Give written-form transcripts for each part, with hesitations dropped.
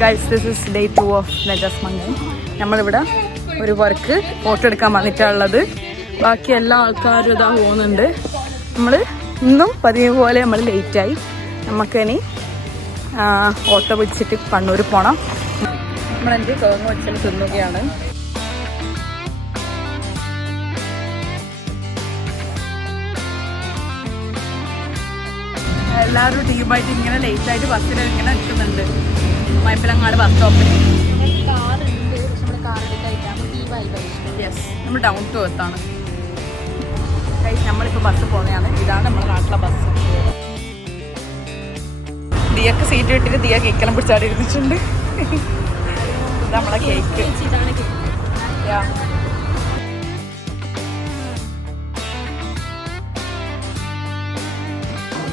Guys, this is day 2 of Najas Mangal. നമ്മളിവിടെ ഒരു work photo എടുക്കാൻ വന്നിട്ടുള്ളത്. ബാക്കി എല്ലാ ആൾക്കാരും ഇതാ പോകുന്നുണ്ട്. നമ്മൾ ഇന്നും പതിവ് പോലെ നമ്മൾ ലേറ്റായി. നമുക്കിനി ഓട്ടോ പിടിച്ചിട്ട് കണ്ണൂർ പോകണം. നമ്മളെന്ത് തേങ്ങ വെച്ചാൽ തിന്നുകയാണ്. എല്ലാവരും ടീമായിട്ട് ഇങ്ങനെ ലേറ്റായിട്ട് ബസ്സിൽ ഇങ്ങനെ നിൽക്കുന്നുണ്ട്. മൈപ്പിലങ്ങാട് ബസ് സ്റ്റോപ്പിൽ. യെസ്, നമ്മൾ ഡൗൺ ടു എർത്താണ്. നമ്മളിപ്പോൾ ബസ് പോകുന്നതാണ്. ഇതാണ് നമ്മുടെ നാട്ടിലെ ബസ്. ദിയക്ക് സീറ്റ് കിട്ടിയിട്ട് ദിയ കേക്കെല്ലാം പിടിച്ചാടി ഇരുന്നിട്ടുണ്ട്. ഇത് നമ്മളെ കേക്ക്.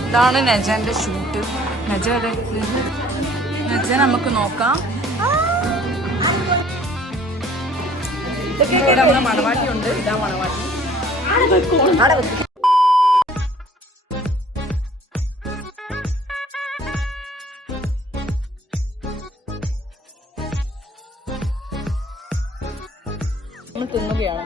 ഇതാണ് നജന്റെ ഷൂട്ട്. നജ നമുക്ക് നോക്കാം. ഇവിടെ നമ്മുടെ മണവാട്ടി ഉണ്ട്. ഇതാ മണവാട്ടി. നമ്മൾ തിന്നുകയാണ്.